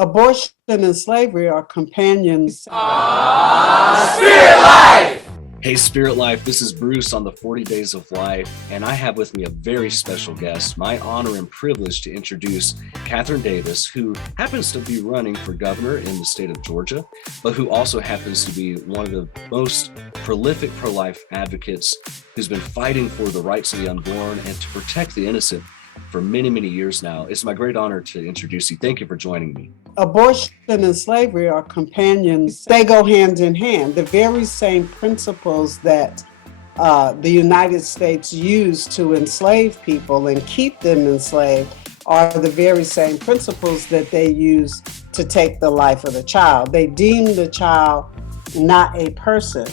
Abortion and slavery are companions. Spirit Life! Hey, Spirit Life, this is Bruce on the 40 Days of Life, and I have with me a very special guest. My honor and privilege to introduce Catherine Davis, who happens to be running for governor in the state of Georgia, but who also happens to be one of the most prolific pro-life advocates who's been fighting for the rights of the unborn and to protect the innocent for many, many years now. It's my great honor to introduce you. Thank you for joining me. Abortion and slavery are companions. They go hand in hand. The very same principles that the United States used to enslave people and keep them enslaved are the very same principles that they use to take the life of the child. They deem the child not a person.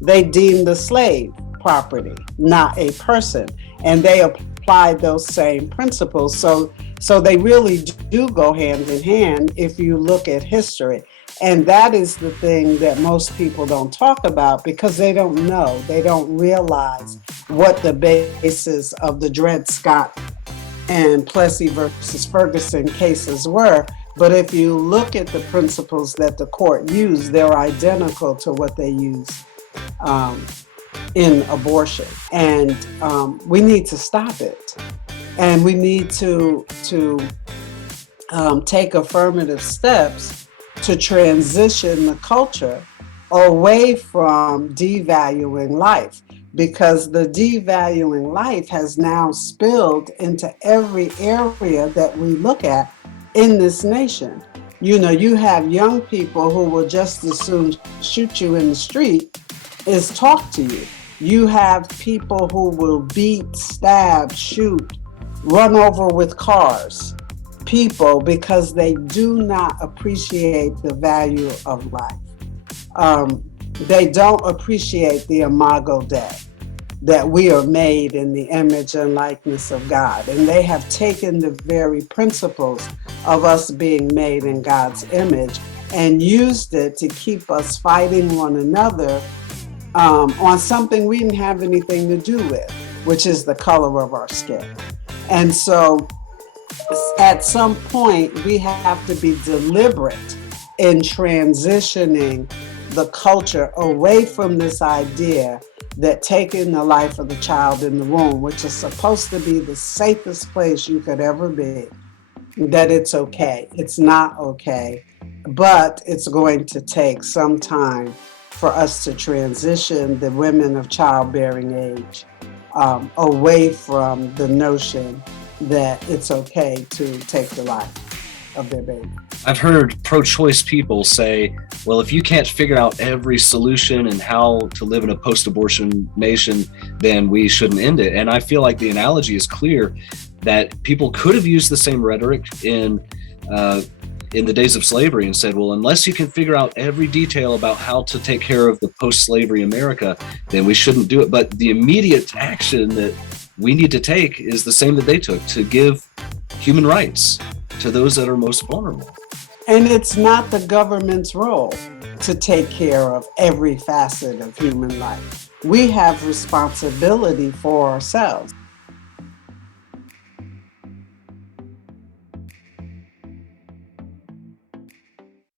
They deem the slave property, not a person. And they apply those same principles. So they really do go hand in hand if you look at history. And that is the thing that most people don't talk about because they don't know. They don't realize what the basis of the Dred Scott and Plessy versus Ferguson cases were. But if you look at the principles that the court used, they're identical to what they use in abortion. And we need to stop it. And we need to take affirmative steps to transition the culture away from devaluing life, because the devaluing life has now spilled into every area that we look at in this nation. You know, you have young people who will just as soon shoot you in the street as talk to you. You have people who will beat, stab, shoot, run over with cars, people, because they do not appreciate the value of life. They don't appreciate the imago Dei, that we are made in the image and likeness of God. And they have taken the very principles of us being made in God's image and used it to keep us fighting one another on something we didn't have anything to do with, which is the color of our skin. And so at some point, we have to be deliberate in transitioning the culture away from this idea that taking the life of the child in the womb, which is supposed to be the safest place you could ever be, that it's okay. It's not okay, but it's going to take some time for us to transition the women of childbearing age away from the notion that it's okay to take the life of their baby. I've heard pro-choice people say, well, if you can't figure out every solution and how to live in a post-abortion nation, then we shouldn't end it. And I feel like the analogy is clear that people could have used the same rhetoric in the days of slavery and said, well, unless you can figure out every detail about how to take care of the post-slavery America, then we shouldn't do it. But the immediate action that we need to take is the same that they took, to give human rights to those that are most vulnerable. And it's not the government's role to take care of every facet of human life. We have responsibility for ourselves.